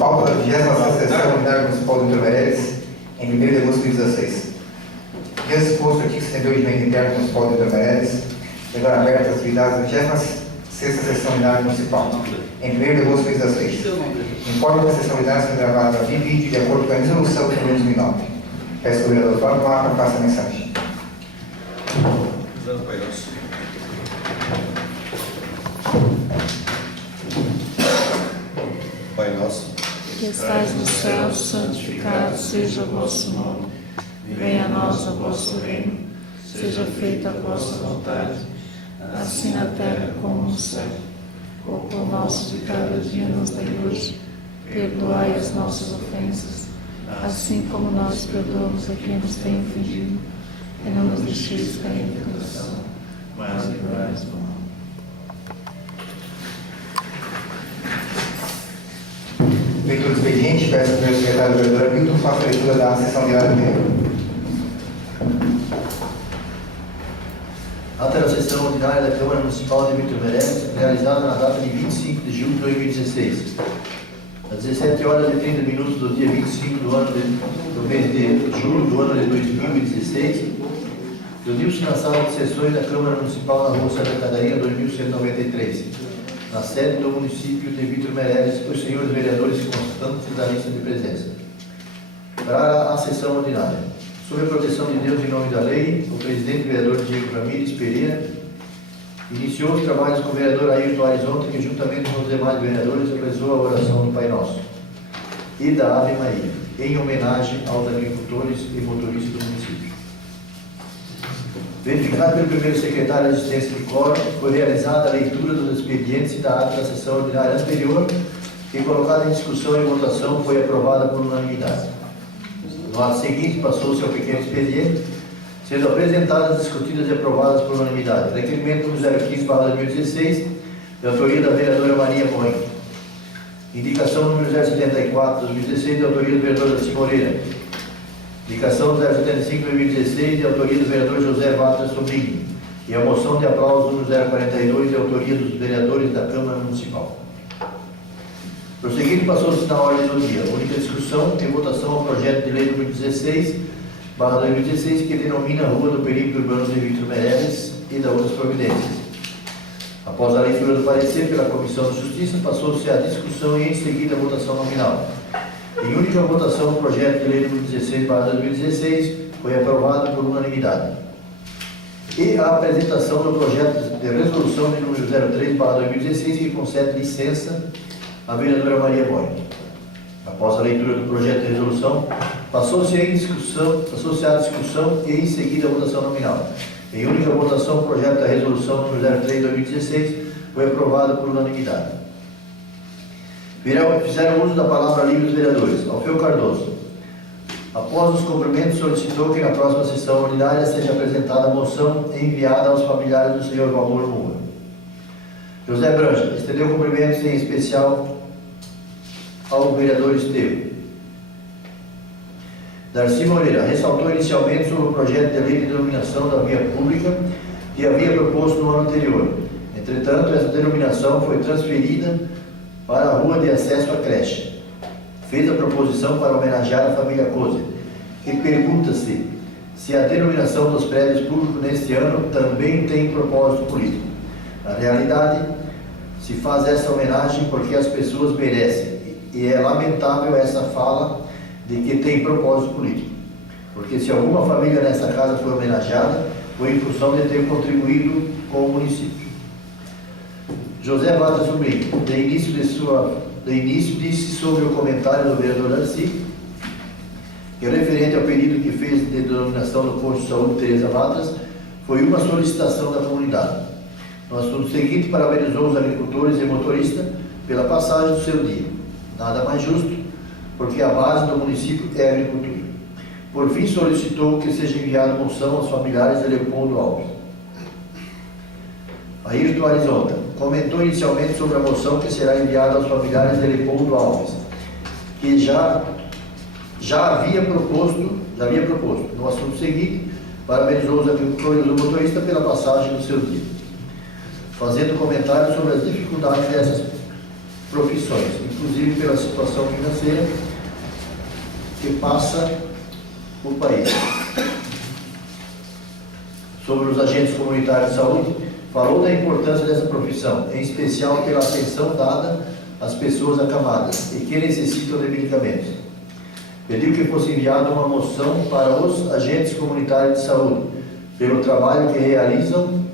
pauta da 20ª Sessão Ordinária Municipal de Vitor Meireles, em 1º de agosto de 2016. Já exposto aqui que se estendeu o regimento interno municipal de Vitor Meireles, agora abertas as atividades da 26ª Sessão Ordinária Municipal, em 1º de agosto de 2016. Informa que a sessão ordinária será gravada via vídeo de acordo com a resolução do número 2009. Peço ao vereador Fábio Marca para faça a mensagem. Pai nosso, que estais no céu, santificado seja o vosso nome. Venha a nós o vosso reino. Seja feita a vossa vontade, assim na terra como no céu. O pão nosso de cada dia nos dai hoje. Perdoai as nossas ofensas, assim como nós perdoamos a quem nos tem ofendido. E não nos deixeis cair em tentação, mas livrai-nos do mal. Leitura do expediente, peço ao primeiro secretário do vereador Hamilton faça a leitura da sessão diária anterior. Ata da sessão ordinária da Câmara Municipal de Vitor Meireles, realizada na data de 25 de julho de 2016. Às 17 horas e 30 minutos do dia 25 do mês de julho do ano de 2016, reuniu-se na sala de sessões da Câmara Municipal na Rua Santa Catarina, 2193, na sede do município de Vitor Meireles, os senhores vereadores constantes da lista de presença. Para a sessão ordinária, sob a proteção de Deus, em nome da lei, o presidente vereador Diego Ramírez Pereira iniciou os trabalhos com o vereador Ayrton Arizonta, que juntamente com os demais vereadores realizou a oração do Pai Nosso e da Ave Maria, em homenagem aos agricultores e motoristas do município. Verificado pelo primeiro secretário de assistência de quórum, foi realizada a leitura dos expedientes e da ata da sessão ordinária anterior, que, colocada em discussão e votação, foi aprovada por unanimidade. No ato seguinte, passou-se ao pequeno expediente, sendo apresentadas, discutidas e aprovadas por unanimidade. Requerimento número 015/2016, de autoria da vereadora Maria Moim. Indicação número 074/2016, de autoria do vereador Darcy Moreira. Indicação 075/2016, de autoria do vereador José Vatas Sobrinho. E a moção de aplauso número 042, de autoria dos vereadores da Câmara Municipal. Prosseguindo, passou-se na ordem do dia. Única discussão e votação ao projeto de lei número 16/2016, que denomina a Rua do Perímetro Urbano de Vitor Meireles e da outras providências. Após a leitura do parecer pela Comissão de Justiça, passou-se a discussão e em seguida a votação nominal. Em única votação, o projeto de lei número 16/2016 foi aprovado por unanimidade. E a apresentação do projeto de resolução de número 03/2016, que concede licença à vereadora Maria Moim. Após a leitura do projeto de resolução, passou-se a discussão e em seguida a votação nominal. Em única votação, o projeto da resolução número 03/2016 foi aprovado por unanimidade. Fizeram uso da palavra livre os vereadores. Alfeu Cardoso, após os cumprimentos, solicitou que na próxima sessão ordinária seja apresentada a moção enviada aos familiares do senhor Valmor Moura. José Branja estendeu cumprimentos em especial ao vereador Estevam. Darcy Moreira ressaltou inicialmente sobre o projeto de lei de denominação da via pública que havia proposto no ano anterior. Entretanto, essa denominação foi transferida para a rua de acesso à creche. Fez a proposição para homenagear a família Coser e pergunta-se se a denominação dos prédios públicos neste ano também tem propósito político. Na realidade, se faz essa homenagem porque as pessoas merecem, e é lamentável essa fala de que tem propósito político, porque se alguma família nessa casa foi homenageada, foi em função de ter contribuído com o município. José Vata Sobrinho, de início disse sobre o comentário do vereador Darcy, que referente ao pedido que fez de denominação do posto de saúde Teresa Vatas, foi uma solicitação da comunidade. No assunto seguinte, parabenizou os agricultores e motoristas pela passagem do seu dia. Nada mais justo, porque a base do município é a agricultura. Por fim, solicitou que seja enviada moção aos familiares de Leopoldo Alves. Ayrton Arizonta comentou inicialmente sobre a moção que será enviada aos familiares de Leopoldo Alves, que já havia proposto. No assunto seguinte, parabenizou os agricultores e o motorista pela passagem do seu dia, fazendo comentários sobre as dificuldades dessas profissões, inclusive pela situação financeira que passa o país. Sobre os agentes comunitários de saúde, falou da importância dessa profissão, em especial pela atenção dada às pessoas acamadas e que necessitam de medicamentos. Pediu que fosse enviada uma moção para os agentes comunitários de saúde, pelo trabalho que realizam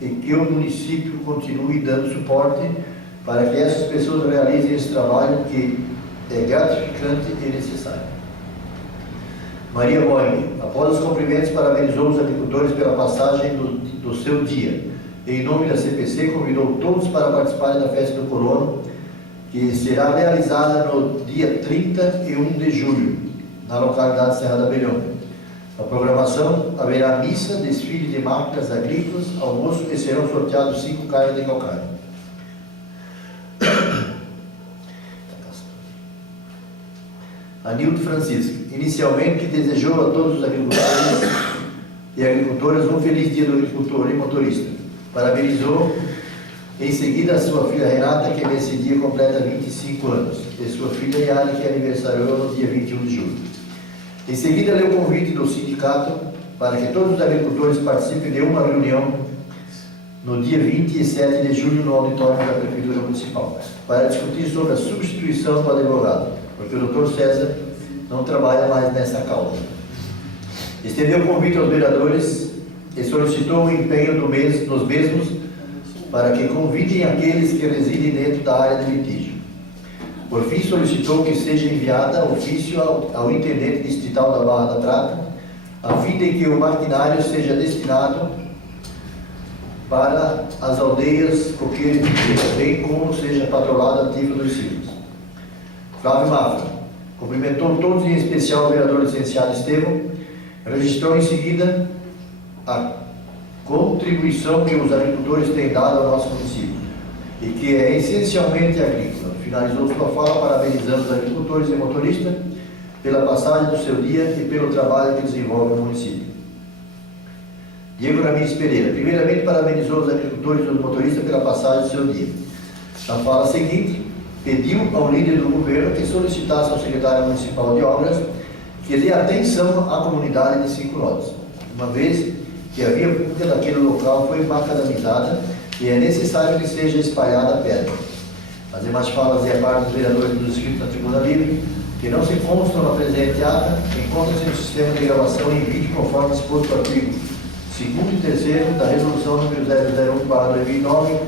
e que o município continue dando suporte para que essas pessoas realizem esse trabalho que é gratificante e necessário. Maria Boing, após os cumprimentos, parabenizou os agricultores pela passagem do seu dia. Em nome da CPC, convidou todos para participarem da festa do Colono, que será realizada no dia 31 de julho, na localidade de Serra da Abelhão. A programação haverá missa, desfile de máquinas agrícolas, almoço e serão sorteados 5 carnes de calcário. Anildo Francisco, inicialmente desejou a todos os agricultores e agricultoras um feliz dia do agricultor e motorista. Parabenizou em seguida a sua filha Renata, que nesse dia completa 25 anos, e sua filha Yara, que aniversariou no dia 21 de julho. Em seguida, leu o convite do sindicato para que todos os agricultores participem de uma reunião no dia 27 de julho no auditório da Prefeitura Municipal, para discutir sobre a substituição do advogado, porque o Dr. César não trabalha mais nessa causa. Estendeu o convite aos vereadores e solicitou o empenho dos mesmos para que convidem aqueles que residem dentro da área de litígio. Por fim, solicitou que seja enviada ofício ao intendente distrital da Barra da Prata, a fim de que o maquinário seja destinado para as aldeias coqueiras, bem como seja patrolado a título dos ciclos. Flávio Mafra cumprimentou todos, em especial o vereador licenciado Estevão, registrou em seguida a contribuição que os agricultores têm dado ao nosso município e que é essencialmente agrícola. Finalizou sua fala parabenizando os agricultores e motoristas pela passagem do seu dia e pelo trabalho que desenvolve no município. Diego Ramires Pereira, primeiramente parabenizou os agricultores e os motoristas pela passagem do seu dia. Na fala seguinte, pediu ao líder do governo que solicitasse ao secretário municipal de obras que dê atenção à comunidade de Cinco Lotes, uma vez que a via pública daquele local foi macadamizada e é necessário que seja espalhada a pedra. As demais falas e a parte dos vereadores dos inscritos na tribuna livre, que não se constam na presente ata, encontram-se no sistema de gravação em vídeo conforme exposto no artigo 2º e 3º da resolução número 001/2009,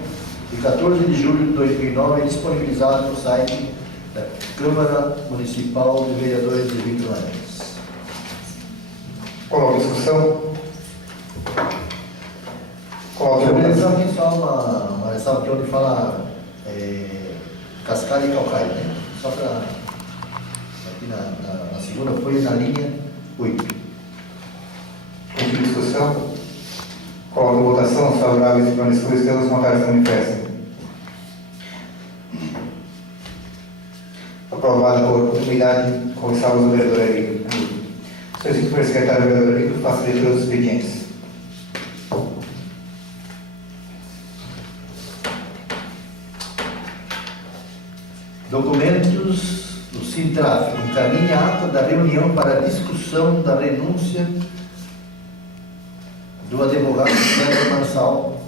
de 14 de julho de 2009, disponibilizado no site da Câmara Municipal de Vereadores de Victor Neves. Coloca a discussão. Coloca a Organização votação. aqui só uma ressalva que onde fala cascalho e calcário, né? Só para aqui na segunda folha, na linha 8. Última discussão. Coloca a votação. Os favoráveis para escolher estrelas contrários se manifestam. Aprovada por unanimidade, com ressalvas do vereador Arildo. Solicito para o secretário do vereador Arildo faça a leitura dos expedientes. Documentos do Sintraf. Encaminha a ata da reunião para discussão da renúncia do advogado César Marçal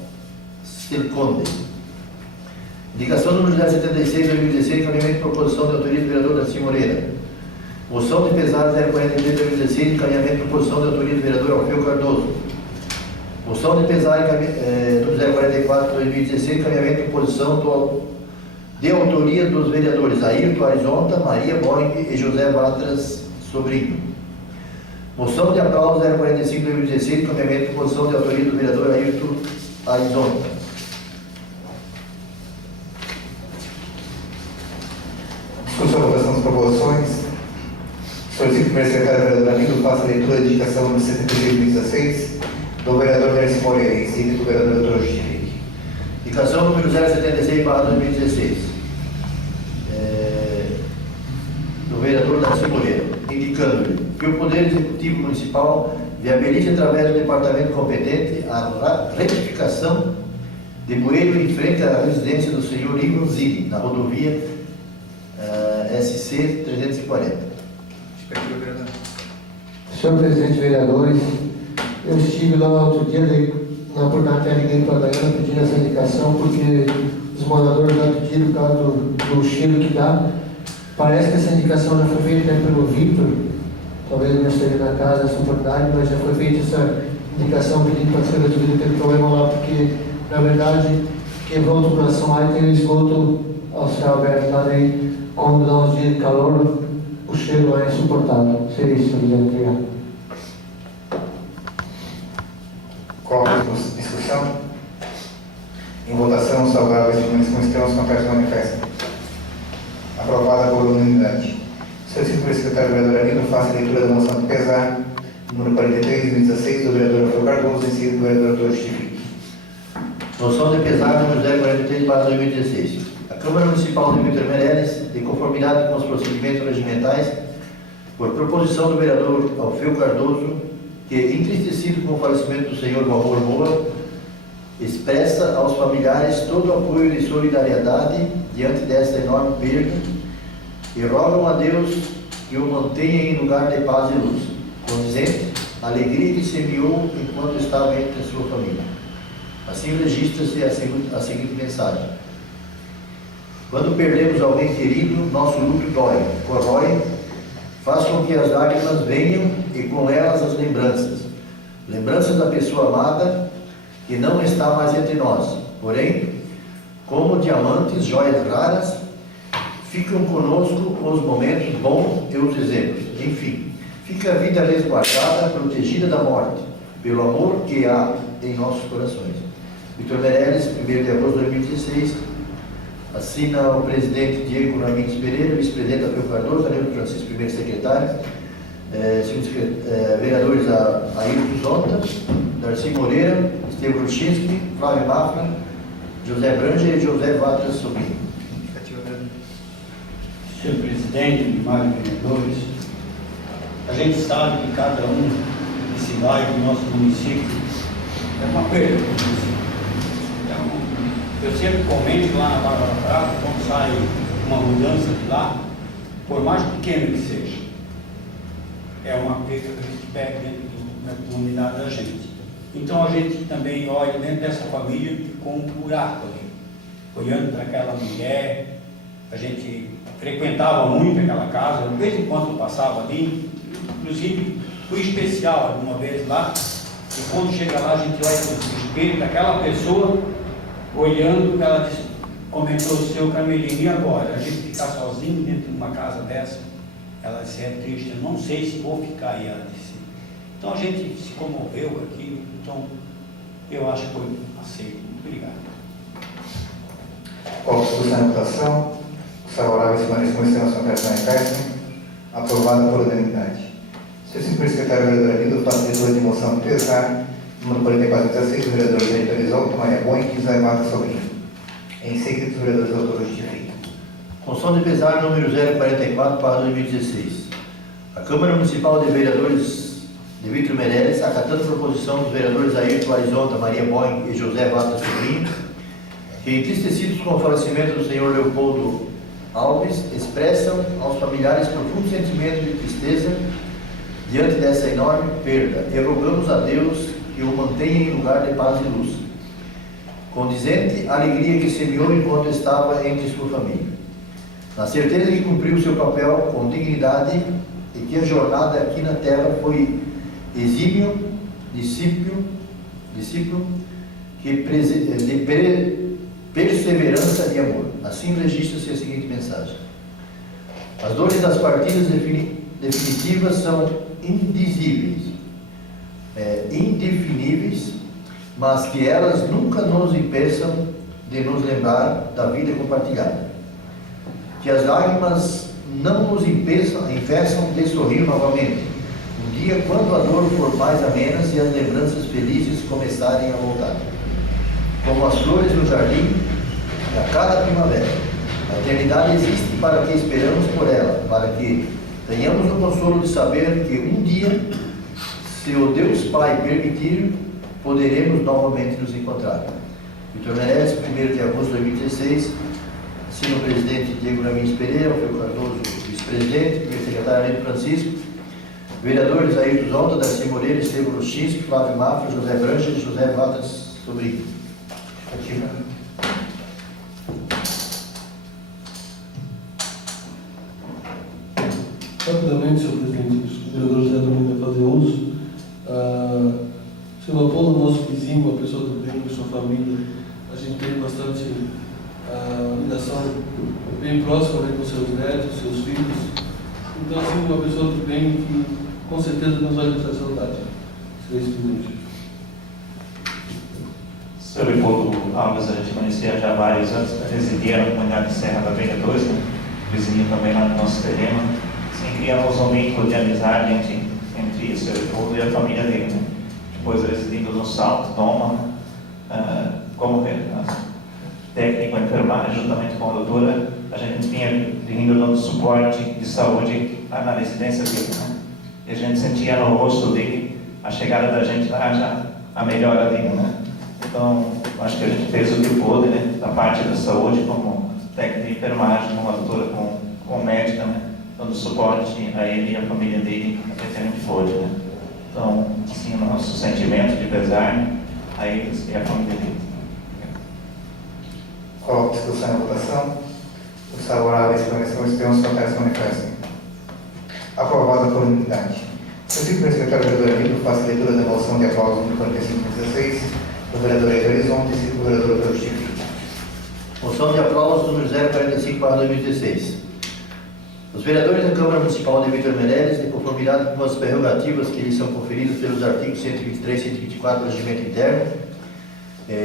Sirconde. Indicação número 076 de 2016, encaminhamento de proposição de autoria do vereador Darcy Moreira. Moção de pesar 043 de 2016, encaminhamento de proposição de autoria do vereador Alfeu Cardoso. Moção de pesar do 044 de 2016, encaminhamento de proposição de autoria dos vereadores Ayrton Arizonta, Maria Boing e José Vatras Sobrinho. Moção de aplauso 045 de 2016, encaminhamento de proposição de autoria do vereador Ayrton Arizonta. Discussão, votação das proposições. Solicito que o primeiro secretário do vereador Arildo faça a leitura da indicação número 73 de 2016 do vereador Darcy Moreira, em seguida do vereador Dr. Justifique. Indicação número 076/2016 do vereador Darcy Moreira, indicando que o Poder Executivo Municipal viabilize através do departamento competente a retificação de bueiro em frente à residência do senhor Igor Zini, na rodovia SC 340. Respectivo vereador. Senhor presidente, vereadores, eu estive lá outro dia na Portaté, liguei para a Daiana pedindo essa indicação, porque os moradores lá pediram por causa do cheiro que dá. Parece que essa indicação já foi feita pelo Victor, talvez eu não esteja na casa essa oportunidade, mas já foi feita essa indicação pedindo para ser resolvido aquele problema lá, porque na verdade quebrou a tubulação lá e tem o esgoto ao céu aberto lá, daí quando dá uns dias de calor, o cheiro lá é insuportável. Seria isso, senhor presidente. Obrigado. Coloco em discussão. Em votação, os favoráveis permaneçam como estão, os contrários manifestam. Aprovada por unanimidade. Solicito para o secretário vereador Aníbal faça a leitura da moção de pesar, número 43, 2016, do vereador Rafael Cardoso, em seguida do vereador Arthur Justifique. Moção de pesar número 043/2016. A Câmara Municipal de Victor Meireles, de conformidade com os procedimentos regimentais, por proposição do vereador Alfeu Cardoso, que, entristecido com o falecimento do senhor Valmor Moura, expressa aos familiares todo o apoio e solidariedade diante desta enorme perda e rogam a Deus que o mantenha em lugar de paz e luz, condizente a alegria que semeou enquanto estava entre a sua família. Assim registra-se a seguinte mensagem: quando perdemos alguém querido, nosso luto dói, corrói, faz com que as lágrimas venham e com elas as lembranças. Lembranças da pessoa amada que não está mais entre nós. Porém, como diamantes, joias raras, ficam conosco os momentos bons e os exemplos. Enfim, fica a vida resguardada, protegida da morte, pelo amor que há em nossos corações. Victor Meireles, 1º de agosto de 2016. Assina o presidente Diego Ramírez Pereira, vice-presidente Alfeu Cardoso, Aníbal Francisco, primeiro secretário, vereadores Ailton Zonta, Darcy Moreira, Estevam Ruchinski, Flávio Mafra, José Branger e José Vatra Sobrinho. Senhor presidente, demais vereadores, a gente sabe que cada cidade do nosso município é uma perda para o município. Eu sempre comento lá na Barra da Prata, quando sai uma mudança de lá, por mais pequena que seja, é uma perda que a gente pega dentro da comunidade da gente. Então a gente também olha dentro dessa família com um buraco ali, olhando para aquela mulher. A gente frequentava muito aquela casa, de vez em quando eu passava ali, inclusive fui especial alguma vez lá, e quando chega lá a gente olha para o desespero daquela pessoa, olhando, ela disse, comentou o seu Camelinho, e agora? A gente ficar sozinho dentro de uma casa dessa? Ela disse, é triste, eu não sei se vou ficar aí, ela disse. Então a gente se comoveu aqui, então eu acho que foi aceito. Muito obrigado. Coloco em discussão e votação. Os favoráveis permanecem como estão, os contrários manifestam. Aprovada por unanimidade. Solicito para o secretário vereador Aníbal faça a leitura de moção de pesar, número 4416, do vereador Jair Horizonte, Maria Boa e José Vatra Sobrinho. Em seguida, dos vereadores Arthur Justifique. Moção de pesar número 044/2016. A Câmara Municipal de Vereadores de Victor Meireles, acatando a proposição dos vereadores Ailton Arizonta, Maria Boing e José Vatra Sobrinho, que, entristecidos com o falecimento do senhor Leopoldo Alves, expressam aos familiares profundo sentimento de tristeza diante dessa enorme perda e rogamos a Deus que o mantenha em lugar de paz e luz, condizente a alegria que semeou enquanto estava entre sua família, na certeza de que cumpriu seu papel com dignidade e que a jornada aqui na terra foi exímio, discípulo que de perseverança e amor. Assim registra-se a seguinte mensagem: as dores das partidas definitivas são indizíveis, indefiníveis, mas que elas nunca nos impeçam de nos lembrar da vida compartilhada. Que as lágrimas não nos impeçam de sorrir novamente, um dia quando a dor for mais amena e as lembranças felizes começarem a voltar. Como as flores no jardim, a cada primavera. A eternidade existe para que esperamos por ela, para que tenhamos o consolo de saber que um dia, se o Deus Pai permitir, poderemos novamente nos encontrar. Victor Meireles, 1º de agosto de 2016, Assina o presidente Diego Ramires Pereira, Alfredo Cardoso, vice-presidente, primeiro secretário Alito Francisco, vereadores Ayrton Zonta, Darcy Moreira, Estevam Luxinski, Flávio Mafra, José Brancha e José Vatas Sobrinho. Justificativa. Rapidamente, senhor presidente, o vereador José Domingos vai fazer uso. Senhor Apolo, nosso vizinho, uma pessoa do bem, sua família, a gente tem bastante ligação bem próxima, né, com seus netos, seus filhos. Então, assim, uma pessoa do bem que com certeza nos vai deixar saudade. Senhor presidente. Sr. Leopoldo Alves, a gente conhecia já há vários anos, residia na comunidade de Serra da Veiga 2, né? Vizinho também lá no nosso terreno. Assim, criamos um vínculo de amizade entre o Sr. Leopoldo e a família dele. Né? Depois residindo no Salto, Toma, como técnico em enfermagem, juntamente com a doutora, a gente vinha vindo dando suporte de saúde na residência dele. Né? E a gente sentia no rosto dele a chegada da gente lá, já a melhora dele. Né? Então, acho que a gente fez o que pôde, né, da parte da saúde, como técnico de enfermagem, como a doutora, com médica, né, dando suporte a ele e a família dele, até que a gente pôde, né. Então, assim, o nosso sentimento de pesar a eles e a família deles. Coloco discussão e votação. Os favoráveis pela menção estão sonoros se manifestem. Aprovada por unanimidade. Solicito para o secretário vereador Emílio faça a leitura da moção de aplauso número 4516 do vereador Eder Horizonte e do vereador Pedro Chico. Moção de aplauso número 045/2016. Os vereadores da Câmara Municipal de Vítor Meireles, de conformidade com as prerrogativas que lhes são conferidas pelos artigos 123 e 124 do Regimento Interno,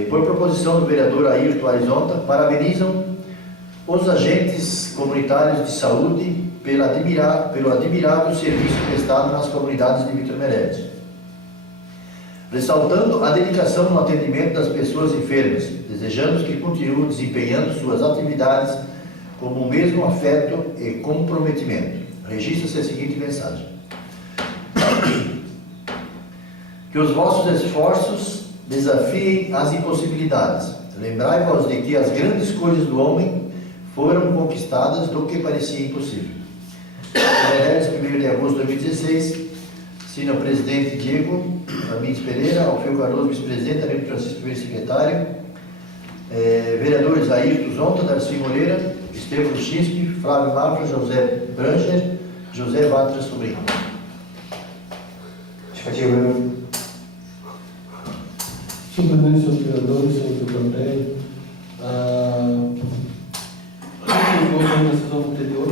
por proposição do vereador Ayrton Arizonta, parabenizam os agentes comunitários de saúde pelo admirável serviço prestado nas comunidades de Vítor Meireles, ressaltando a dedicação no atendimento das pessoas enfermas, desejando que continuem desempenhando suas atividades com o mesmo afeto e comprometimento. Registra-se a seguinte mensagem: que os vossos esforços desafiem as impossibilidades. Lembrai-vos de que as grandes coisas do homem foram conquistadas do que parecia impossível. Meireles, 1º de agosto de 2016. Assina o presidente Diego Ramires Pereira, Alfredo Cardoso, vice-presidente, Alito Francisco, primeiro secretário, vereadores Ayrton Zonta, Darcy Moreira, Estevam Luxinski, Flávio Mafra, José Brancher, José Vatas Sobrinho. Justificativa. Senhor presidente, senhores vereadores, senhor secretário, como na sessão anterior,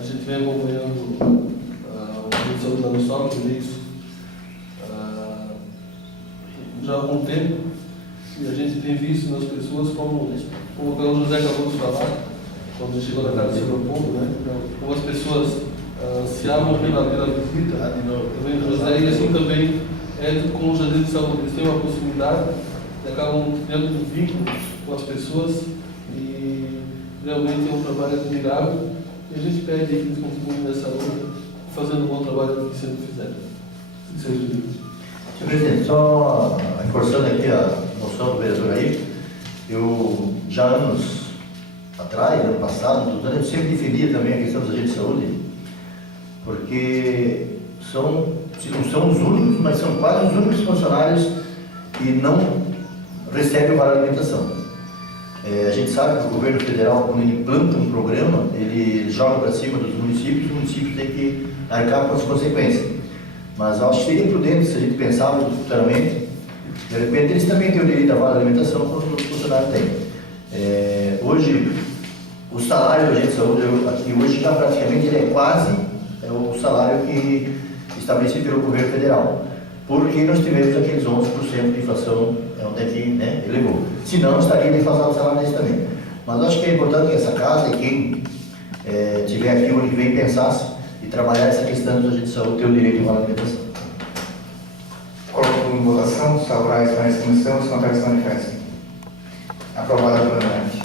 a gente vem acompanhando a produção da Anussal, que é isso, já há algum tempo, e a gente tem visto nas pessoas, como o José acabou de falar, quando chegou na casa do senhor Leopoldo, né? Como as pessoas se amam pela visita, também o José, e assim também com os agentes de saúde, eles têm uma proximidade e acabam criando um vínculo com as pessoas, e realmente é um trabalho admirável, e a gente pede que eles continuem nessa luta, fazendo um bom trabalho que sempre fizeram. Senhor presidente, só reforçando aqui a moção do vereador aí, eu já anos atrás, ano passado, eu sempre defendia também a questão dos agentes de saúde, porque são, se não são os únicos, mas são quase os únicos funcionários que não recebem o vale alimentação. A gente sabe que o governo federal, quando ele implanta um programa, ele joga para cima dos municípios, os municípios têm que arcar com as consequências. Mas eu acho que seria prudente se a gente pensar futuramente, de repente eles também têm o direito à vale alimentação como os funcionários têm. Hoje, o salário do agente de saúde, aqui hoje já praticamente ele é quase o salário que estabelecido pelo governo federal, porque nós tivemos aqueles 11% de inflação, onde é que elevou. Senão, estaria defasado o salário desse também. Mas acho que é importante que essa casa e quem estiver aqui o ano que vem pensasse e trabalhar essa questão dos agentes de saúde ter o direito à alimentação. Coloco em votação. Os favoráveis para essa comissão, os contrários se manifestem. Aprovada por unanimidade.